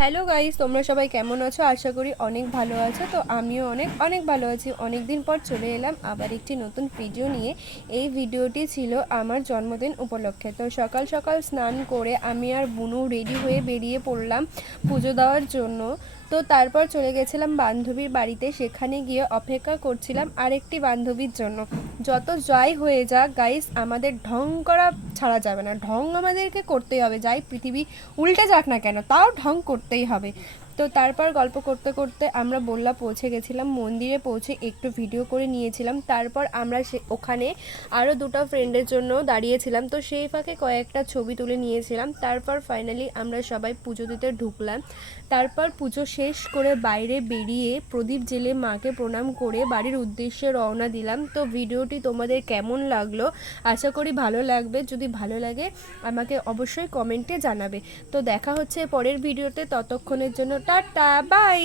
Hello guys, তোমরা সবাই কেমন আছো? আশা করি অনেক ভালো আছো। তো আমিও অনেক অনেক ভালো আছি। অনেক দিন পর চলে এলাম আবার একটি নতুন ভিডিও নিয়ে। এই ভিডিওটি ছিল আমার জন্মদিন উপলক্ষে। তো সকাল সকাল স্নান করে আমি আর বুনু রেডি হয়ে বেরিয়ে পড়লাম পুজো দেওয়ার জন্য। তো তারপর চলে গেছিলাম বান্ধবীর বাড়িতে, সেখানে গিয়ে অপেক্ষা করছিলাম আরেকটি বান্ধবীর জন্য। যত যাই হয়ে যাক গাইস, আমাদের ঢং করা ছাড়া যাবে না, ঢং আমাদেরকে করতেই হবে। যাই পৃথিবী উল্টে যাক না কেন, তাও ঢং করতেই হবে। তো তারপর গল্প করতে করতে আমরা বললা পৌঁছে গেছিলাম। মন্দিরে পৌঁছে একটু ভিডিও করে নিয়েছিলাম। তারপর আমরা ওখানে আরও দুটো ফ্রেন্ডের জন্য দাঁড়িয়েছিলাম, তো সেই ফাঁকে কয়েকটা ছবি তুলে নিয়েছিলাম। তারপর ফাইনালি আমরা সবাই পুজো দিতে ঢুকলাম। তারপর পুজো শেষ করে বাইরে বেরিয়ে প্রদীপ জেলে মাকে প্রণাম করে বাড়ির উদ্দেশ্যে রওনা দিলাম। তো ভিডিওটি তোমাদের কেমন লাগলো? আশা করি ভালো লাগবে। যদি ভালো লাগে আমাকে অবশ্যই কমেন্টে জানাবে। তো দেখা হচ্ছে পরের ভিডিওতে, ততক্ষণের জন্য টাটা বাই।